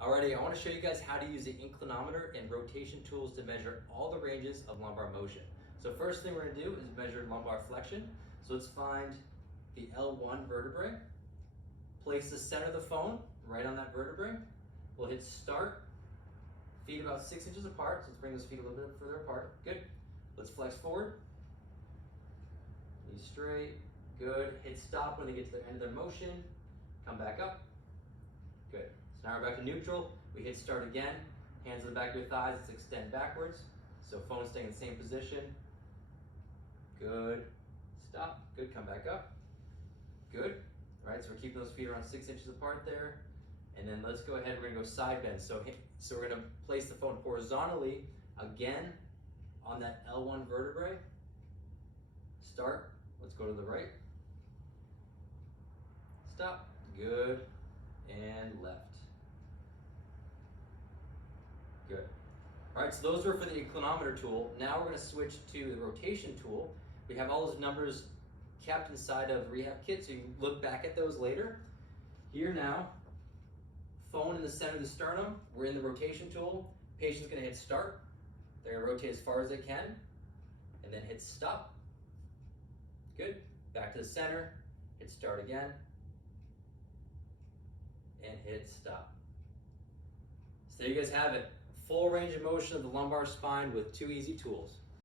Alrighty, I want to show you guys how to use the inclinometer and rotation tools to measure all the ranges of lumbar motion. So first thing we're going to do is measure lumbar flexion. So let's find the L1 vertebrae. Place the center of the phone right on that vertebrae. We'll hit start. Feet about 6 inches apart. So let's bring those feet a little bit further apart. Good. Let's flex forward. Knees straight. Good. Hit stop when they get to the end of their motion. Come back up. Good. So now we're back to neutral. We hit start again. Hands on the back of your thighs. Let's extend backwards. So phone staying in the same position. Good. Stop. Good. Come back up. Good. All right. So we're keeping those feet around 6 inches apart there. And then let's go ahead. We're going to go side bend. So we're going to place the phone horizontally again on that L1 vertebrae. Start. Let's go to the right. Stop. Good. And left. Good. All right, so those were for the inclinometer tool. Now we're going to switch to the rotation tool. We have all those numbers kept inside of RehabKit, so you can look back at those later. Here now, phone in the center of the sternum. We're in the rotation tool. Patient's going to hit start. They're going to rotate as far as they can, and then hit stop. Good. Back to the center. Hit start again. And hit stop. So there you guys have it. Full range of motion of the lumbar spine with 2 easy tools.